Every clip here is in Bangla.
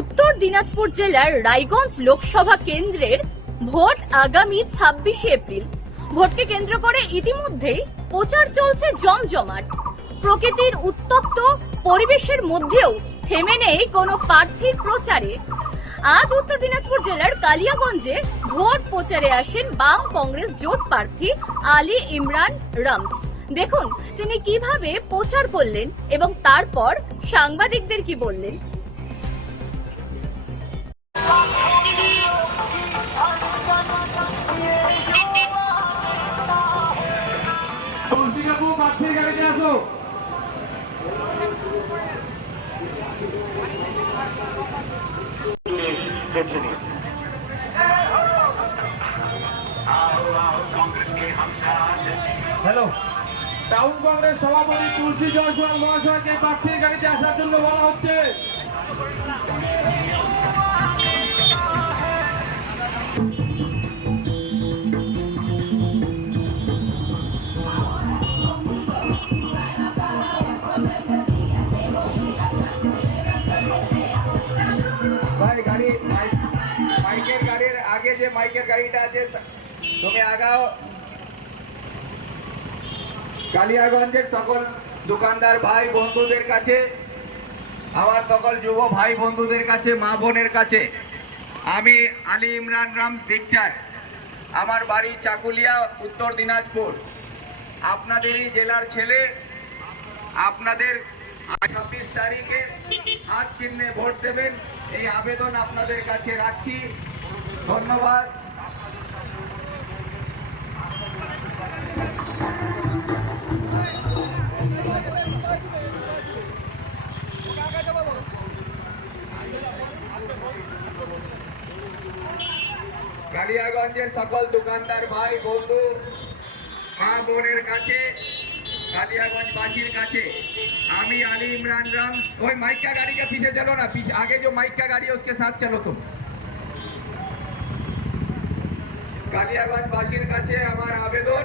উত্তর দিনাজপুর জেলার রায়গঞ্জ লোকসভা কেন্দ্রের ভোট আগামী ছাব্বিশে এপ্রিল। ভোটকে কেন্দ্র করে ইতিমধ্যেই প্রচার চলছে জমজমাট। প্রকৃতির উত্তপ্ত পরিবেশের মধ্যেও থেমে নেই কোনো প্রার্থীর প্রচারে। আজ উত্তর দিনাজপুর জেলার কালিয়াগঞ্জে ভোট প্রচারে আসেন বাম কংগ্রেস জোট প্রার্থী আলী ইমরান রামজ। দেখুন, তিনি কীভাবে প্রচার করলেন এবং তারপর সাংবাদিকদের কি বললেন? হ্যালো টাউন কংগ্রেস সভাপতি তুলসী জয়সওয়াল মহাশয়কে প্রার্থীর গাড়িতে আসার জন্য বলা হচ্ছে। কালিয়াগঞ্জের সকল দোকানদার ভাই বন্ধুদের কাছে, আমার সকল যুব ভাই বন্ধুদের কাছে, মা বোনের কাছে, আমি আলী ইমরান রাম ভিক্টার আমার বাড়ি চাকুলিয়া, উত্তর দিনাজপুর। আপনাদেরই জেলার ছেলে, আপনাদের ছাব্বিশ তারিখে হাত চিহ্নে ভোট দেবেন, এই আবেদন আপনাদের কাছে রাখছি। ধন্যবাদ। কালিয়াগঞ্জের সকল দোকানদার ভাই, বন্ধু, মা বোনের কাছে, কালিয়াগঞ্জবাসীর কাছে। আমি আলী ইমরান রাম। ওই মাইকা গাড়িকে পিছে চলো না আগে যে মাইকা গাড়ি ওকে সাথ চলো তো। কালিয়াগঞ্জবাসীর কাছে আমার আবেদন।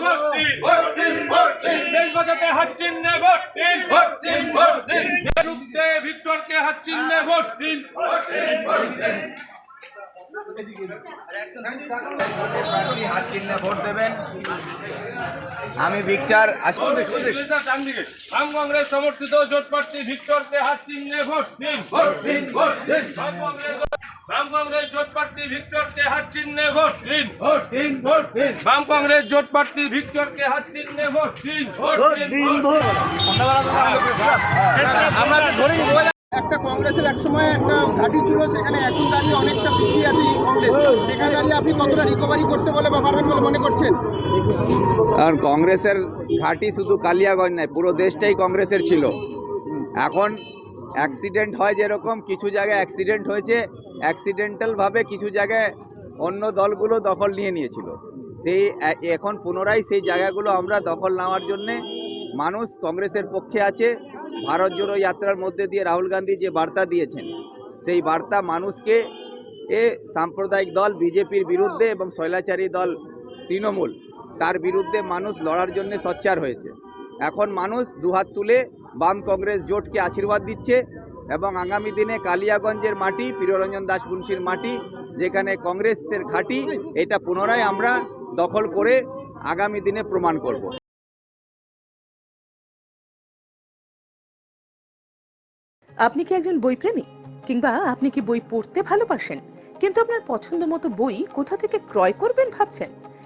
ভোট দিন দেশ বাঁচাতে হাত চিহ্নে ভোট দিন রুখতে ভিক্টরকে হাত চিহ্নে ভোট দিন প্রার্থী হাত চিহ্নে ভোট দেবেন আমি ভিক্টর দিকে কংগ্রেস সমর্থিত জোট প্রার্থী ভিক্টরকে হাত চিহ্নে ভোট দিন বাম কংগ্রেস বাম কংগ্রেস জোট প্রার্থী ভিক্টরকে হাত চিহ্নে ভোট দিন বাম কংগ্রেস জোট প্রার্থী ভিক্টরকে হাত চিহ্নে ভোট দিন একটা কংগ্রেসের এক সময় একটা ঘাঁটি ছিল সেখানে এখন দাঁড়িয়ে অনেকটা পিছিয়ে আছে এই কংগ্রেস। সেখানে দাঁড়িয়ে আপনি কতটা রিকভারি করতে বলে বা পারবেন বলে মনে করছেন? কারণ কংগ্রেসের ঘাঁটি শুধু কালিয়াগঞ্জ নয় পুরো দেশটাই কংগ্রেসের ছিল। এখন অ্যাক্সিডেন্ট হয় যেরকম কিছু জায়গায় অ্যাক্সিডেন্ট হয়েছে অ্যাক্সিডেন্টালভাবে কিছু জায়গায় অন্য দলগুলো দখল নিয়ে নিয়েছিল। সেই এখন পুনরায় সেই জায়গাগুলো আমরা দখল নেওয়ার জন্যে মানুষ কংগ্রেসের পক্ষে আছে। ভারত জোড়ো যাত্রার মধ্যে দিয়ে রাহুল গান্ধী যে বার্তা দিয়েছেন, সেই বার্তা মানুষকে এ সাম্প্রদায়িক দল, বিজেপির বিরুদ্ধে এবং শৈলাচারী দল তৃণমূল, তার বিরুদ্ধে মানুষ লড়ার জন্য সচ্চার হয়েছে। এখন মানুষ দুহাত তুলে বাম কংগ্রেস জোটকে আশীর্বাদ দিচ্ছে এবং আগামী দিনে কালিয়াগঞ্জের মাটি প্রিয়রঞ্জন দাস মুন্সির মাটি, যেখানে কংগ্রেসের ঘাঁটি, এটা পুনরায় আমরা দখল করে আগামী দিনে প্রমাণ করব। আপনি কি একজন বইপ্রেমী? কিংবা আপনি কি বই পড়তে ভালোবাসেন? কিন্তু আপনার পছন্দ মতো বই কোথা থেকে ক্রয় করবেন ভাবছেন?